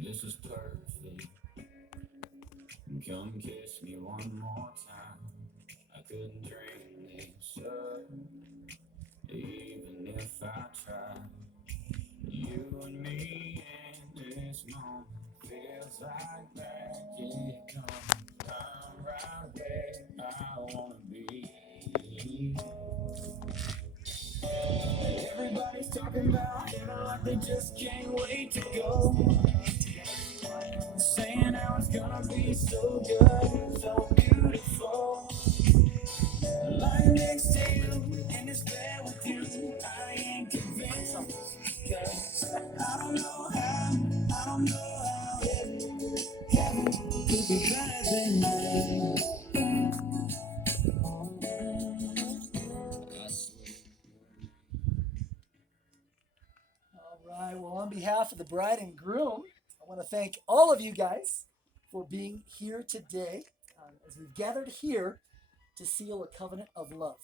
This is perfect. Come kiss me one more time. I couldn't dream this up, even if I tried. You and me in this moment feels like magic. I'm right where I wanna be. Everybody's talking about heaven like they just can't wait to go. Saying how it's gonna be so good, so beautiful. Lying next to you in this bed with you, I ain't convinced. Cause I don't know how heaven could be better than mine. All right. Well, on behalf of the bride and groom, I want to thank all of you guys for being here today as we've gathered here to seal a covenant of love.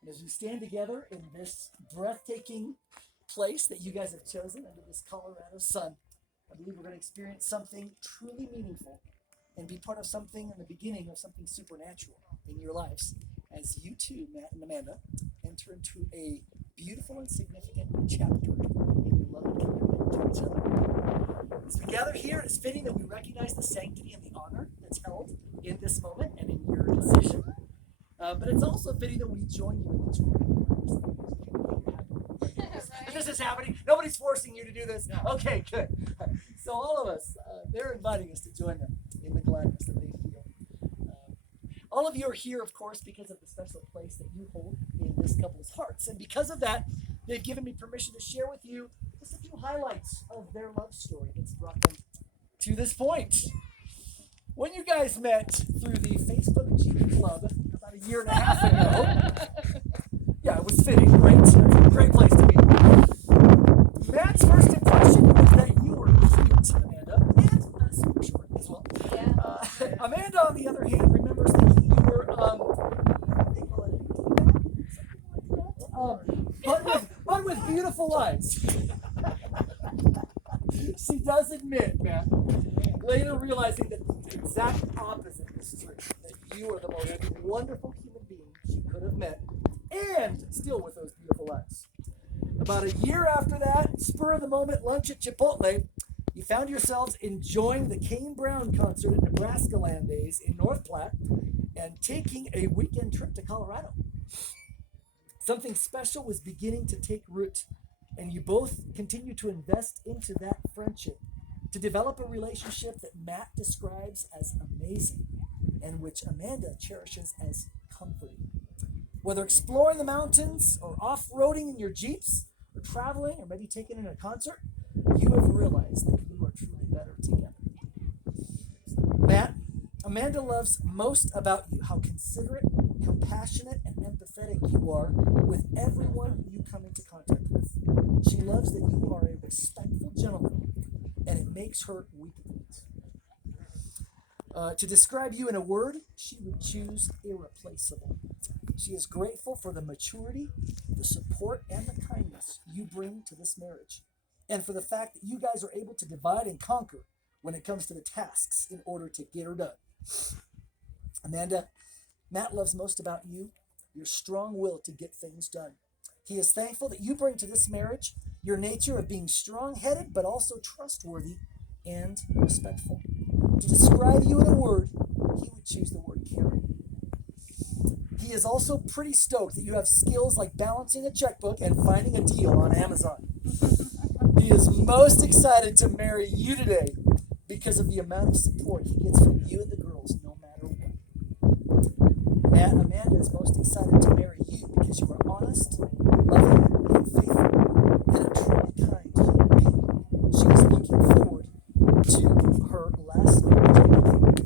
And as we stand together in this breathtaking place that you guys have chosen under this Colorado sun, I believe we're going to experience something truly meaningful and be part of something in the beginning of something supernatural in your lives as you two, Matt and Amanda, enter into a beautiful and significant chapter in your love and commitment to each other. As we gather here, it's fitting that we recognize the sanctity and the honor that's held in this moment and in your decision. But it's also fitting that we join you in the joy. This is happening. Nobody's forcing you to do this. Okay, good. So all of us, they're inviting us to join them in the gladness that they feel. All of you are here, of course, because of the special place that you hold in this couple's hearts. And because of that, they've given me permission to share with you just a few highlights of their love story that's brought them to this point. When you guys met through the Facebook G Club about a year and a half ago, yeah, it was fitting, right? It's a great place to be. Matt's first impression was that you were cute, Amanda, and super short as well. Yeah. Amanda, on the other hand, remembers thinking you were, but with beautiful eyes. She does admit, Matt, later realizing that the exact opposite is true. That you are the most wonderful human being she could have met, and still with those beautiful eyes. About a year after that, spur of the moment lunch at Chipotle, you found yourselves enjoying the Kane Brown concert at Nebraska Land Days in North Platte and taking a weekend trip to Colorado. Something special was beginning to take root, and you both continue to invest into that friendship to develop a relationship that Matt describes as amazing and which Amanda cherishes as comforting. Whether exploring the mountains or off-roading in your Jeeps or traveling or maybe taking in a concert, you have realized that you are truly better together. Matt, Amanda loves most about you how considerate, compassionate, and empathetic you are with everyone you come into contact with. She loves that you are a respectful gentleman, and it makes her weep at the knees. To describe you in a word, she would choose irreplaceable. She is grateful for the maturity, the support, and the kindness you bring to this marriage, and for the fact that you guys are able to divide and conquer when it comes to the tasks in order to get her done. Amanda, Matt loves most about you your strong will to get things done. He is thankful that you bring to this marriage your nature of being strong headed but also trustworthy and respectful. To describe you in a word, he would choose the word caring. He is also pretty stoked that you have skills like balancing a checkbook and finding a deal on Amazon. He is most excited to marry you today because of the amount of support he gets from you and the girls no matter what. Matt, Amanda is most excited to marry you because you are honest, loving, and faithful, and a truly kind human being. She is looking forward to her last marriage.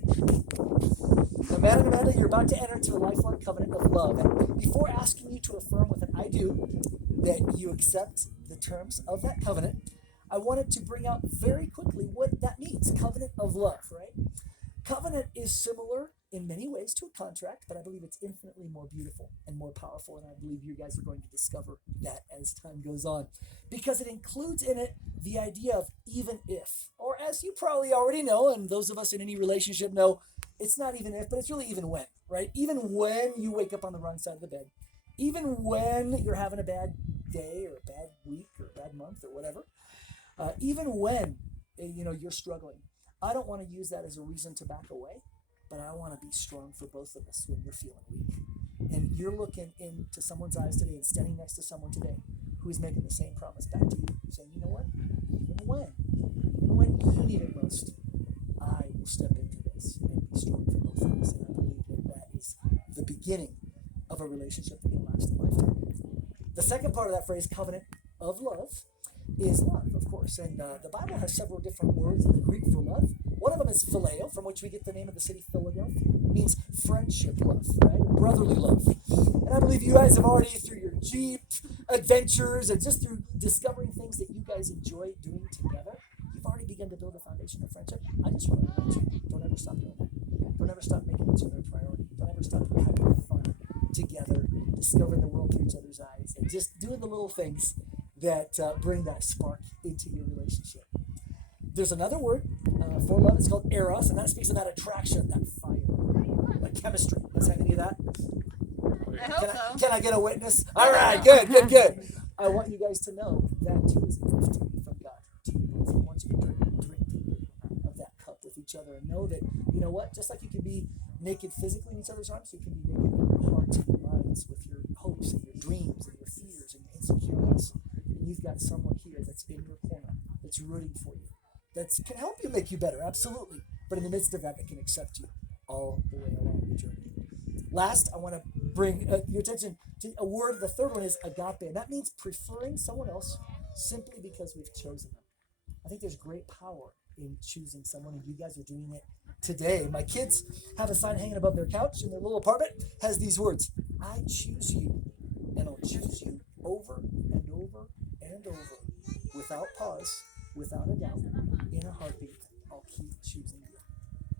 Now, Matt and Amanda, you're about to enter into a lifelong covenant of love. And before asking you to affirm with an I do that you accept the terms of that covenant, I wanted to bring out very quickly what that means. Covenant of love, right? Covenant is similar in many ways to a contract, but I believe it's infinitely more beautiful and more powerful. And I believe you guys are going to discover that as time goes on, because it includes in it the idea of even if, or as you probably already know, and those of us in any relationship know, it's not even if, but it's really even when, right? Even when you wake up on the wrong side of the bed, even when you're having a bad day or a bad week or a bad month or whatever, even when you're struggling, I don't want to use that as a reason to back away, but I want to be strong for both of us when you're feeling weak. And you're looking into someone's eyes today and standing next to someone today who is making the same promise back to you, saying, you know what? Even when you need it most, I will step into this and be strong for both of us. And I believe that is the beginning of a relationship that can last a lifetime. The second part of that phrase, covenant of love, is love, of course. And the Bible has several different words in the Greek for love. One of them is phileo, from which we get the name of the city Philadelphia. It means friendship love, right? Brotherly love. And I believe you guys have already, through your Jeep adventures and just through discovering things that you guys enjoy doing together, you've already begun to build a foundation of friendship. I just want to remind you, don't ever stop doing that. Don't ever stop making each other a priority. Don't ever stop having fun together, discovering the world through each other's eyes, and just doing the little things that bring that spark into your relationship. There's another word for love. It's called eros, and that speaks of that attraction, that fire, that chemistry. Does have any of that? I hope so. Can I get a witness? All right, good. I want you guys to know that too is a gift from God to you both. He wants you to drink deeply of that cup with each other and know that, you know what, just like you can be naked physically in each other's arms, you can be naked in your hearts and your minds with your hopes and your dreams and your fears and your insecurities. And you've got someone here that's in your corner, that's rooting for you, that can help you make you better, absolutely. But in the midst of that, that can accept you all the way along the journey. Last, I want to bring your attention to a word. The third one is agape, and that means preferring someone else simply because we've chosen them. I think there's great power in choosing someone, and you guys are doing it today. My kids have a sign hanging above their couch in their little apartment, has these words: I choose you, and I'll choose you over and over and over, without pause, without a doubt, in a heartbeat. I'll keep choosing you.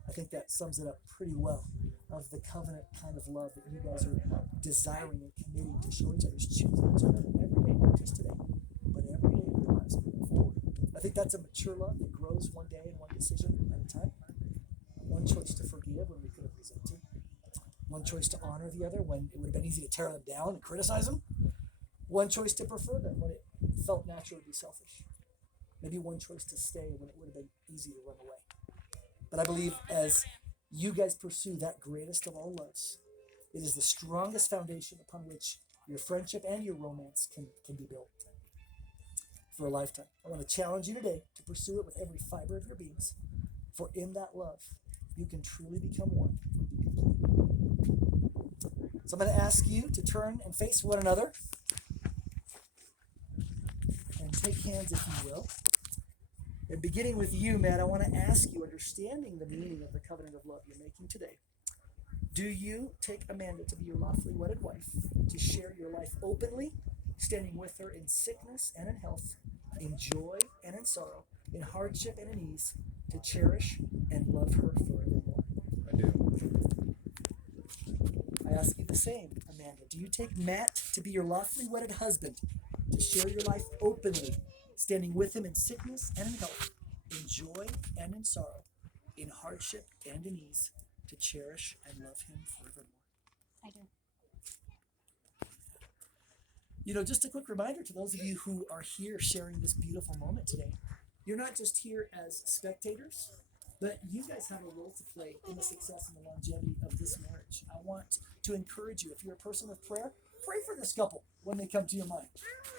I think that sums it up pretty well of the covenant kind of love that you guys are desiring and committing to show each other, choosing each other every day, not just today, but every day of your lives moving forward. I think that's a mature love that grows one day and one decision at a time. One choice to forgive when we could have resented. One choice to honor the other when it would have been easy to tear them down and criticize them. One choice to prefer them when it felt natural to be selfish. Maybe one choice to stay when it would have been easy to run away. But I believe as you guys pursue that greatest of all loves, it is the strongest foundation upon which your friendship and your romance can be built for a lifetime. I want to challenge you today to pursue it with every fiber of your beings, for in that love, you can truly become one and be complete. So I'm going to ask you to turn and face one another and take hands, if you will. And beginning with you, Matt, I want to ask you, understanding the meaning of the covenant of love you're making today, do you take Amanda to be your lawfully wedded wife, to share your life openly, standing with her in sickness and in health, in joy and in sorrow, in hardship and in ease, to cherish and love her forevermore? I do. I ask you the same, Amanda. Do you take Matt to be your lawfully wedded husband, to share your life openly, standing with him in sickness and in health, in joy and in sorrow, in hardship and in ease, to cherish and love him forevermore? I do. You know, just a quick reminder to those of you who are here sharing this beautiful moment today, you're not just here as spectators, but you guys have a role to play in the success and the longevity of this marriage. I want to encourage you, if you're a person of prayer, pray for this couple when they come to your mind,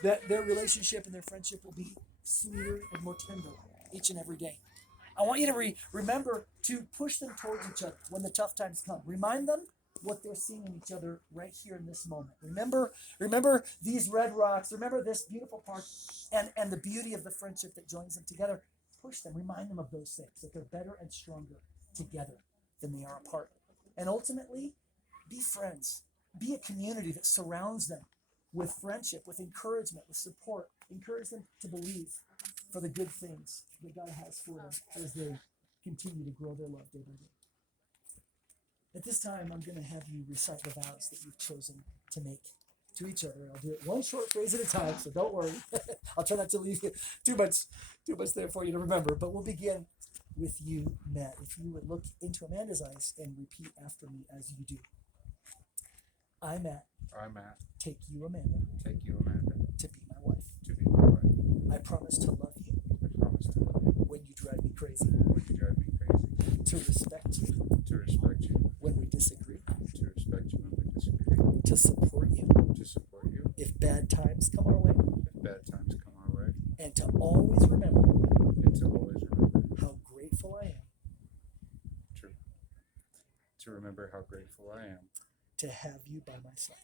that their relationship and their friendship will be sweeter and more tender each and every day. I want you to remember to push them towards each other when the tough times come. Remind them what they're seeing in each other right here in this moment. Remember these red rocks. Remember this beautiful park and the beauty of the friendship that joins them together. Push them. Remind them of those things, that they're better and stronger together than they are apart. And ultimately, be friends. Be a community that surrounds them with friendship, with encouragement, with support. Encourage them to believe for the good things that God has for them as they continue to grow their love day by day. At this time, I'm going to have you recite the vows that you've chosen to make to each other. I'll do it one short phrase at a time, so don't worry. I'll try not to leave you too much there for you to remember. But we'll begin with you, Matt. If you would look into Amanda's eyes and repeat after me as you do. I, Matt, Take you, Amanda, to be my wife. I promise to love you I promise to love you when you drive me crazy, when you drive me crazy, to respect you to respect you when we disagree, when we disagree, to support you if bad times come our way, and to always remember how grateful I am to remember how grateful I am to have you by my side.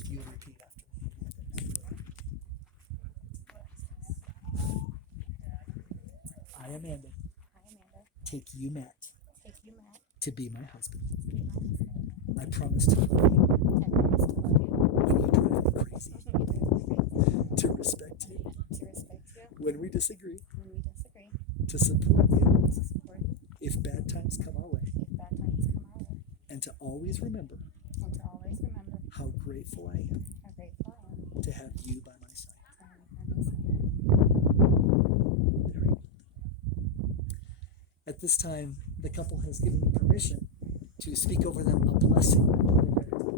If you repeat after me. I, Amanda, take you, Matt, to be my husband. I promise to love you when you drive me crazy, to respect you when we disagree, to support you if bad times come our way, and to always remember how grateful I am to have you by my side. At this time, the couple has given me permission to speak over them a blessing.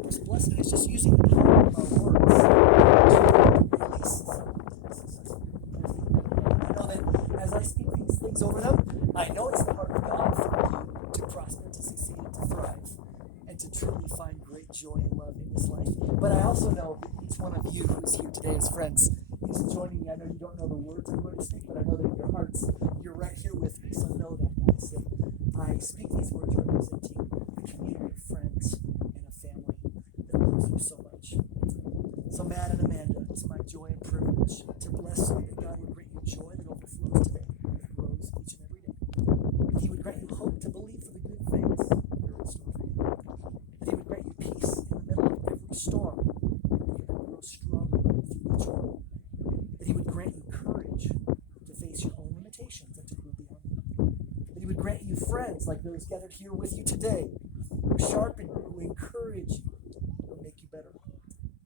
This blessing is just using the power of our words to release some. I know that as I speak these things over them, I know it's the heart of God for you to prosper, to succeed, and to thrive, and to truly find great joy and love in this life. But I also know that each one of you who's here today as friends is joining me. I know you don't know the words I'm going to speak, but I know that in your hearts, you're right here with me. So know that, guys. I speak these words representing the community of friends and a family that loves you so much. So Matt and Amanda, it's my joy and privilege to bless you that God would grant you joy that overflows today, that grows each and every day. That He would grant you hope to believe for the good things that are in store for you. That He would grant you peace in the middle of every storm, and you would grow stronger through each one. That He would grant you courage to face your own limitations and to grow beyond them. That He would grant you friends like those gathered here with you today, who sharpen you, who encourage you, who make you better.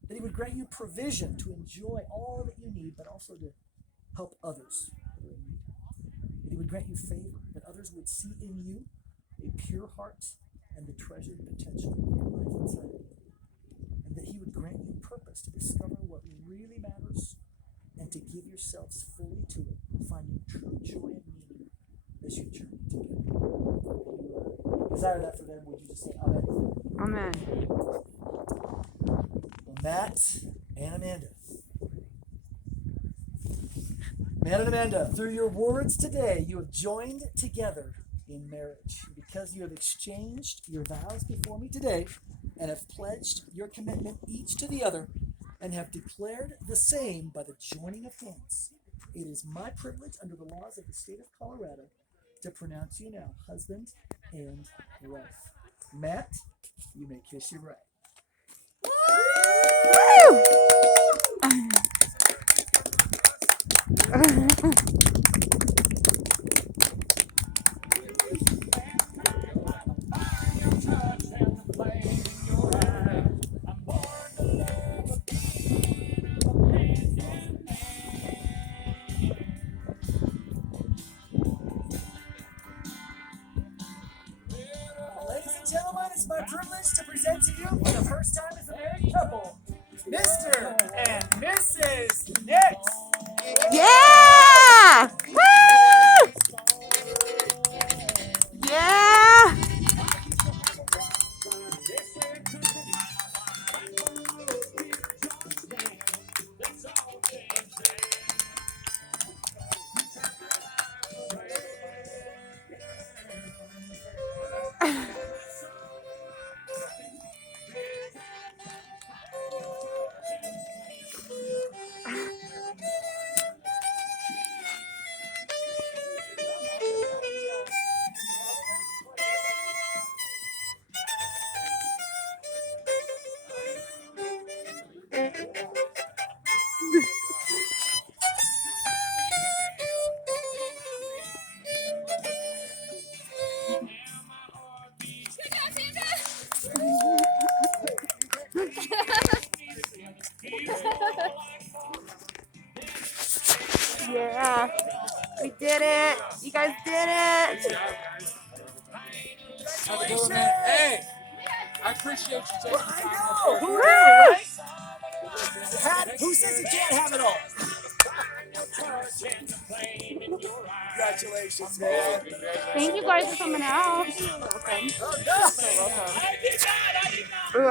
That He would grant you provision to enjoy all that you need, but also to help others that are in need. That He would grant you favor, that others would see in you a pure heart and the treasured potential of your life inside of you. And that He would grant you purpose to discover what really matters and to give yourselves fully to it, finding true joy and meaning as you journey together. Desire that for them, would you just say amen? Amen. Well, Matt and Amanda. Matt and Amanda, through your words today, you have joined together in marriage. Because you have exchanged your vows before me today and have pledged your commitment each to the other and have declared the same by the joining of hands, it is my privilege under the laws of the state of Colorado to pronounce you now husband and wife. Matt, you may kiss your bride. Ladies and gentlemen, it's my privilege to present to you for the first time as a married couple, Mr. and Mrs. Nix. Yeah! Woo! Yeah! Yeah. We did it. You guys did it. Have a good one, man. Hey, I appreciate you taking Well, I time. know. Who Woo! knew, right? Who says you can't have it all? Congratulations, man. Thank you guys for coming out. Oh, no. Ooh,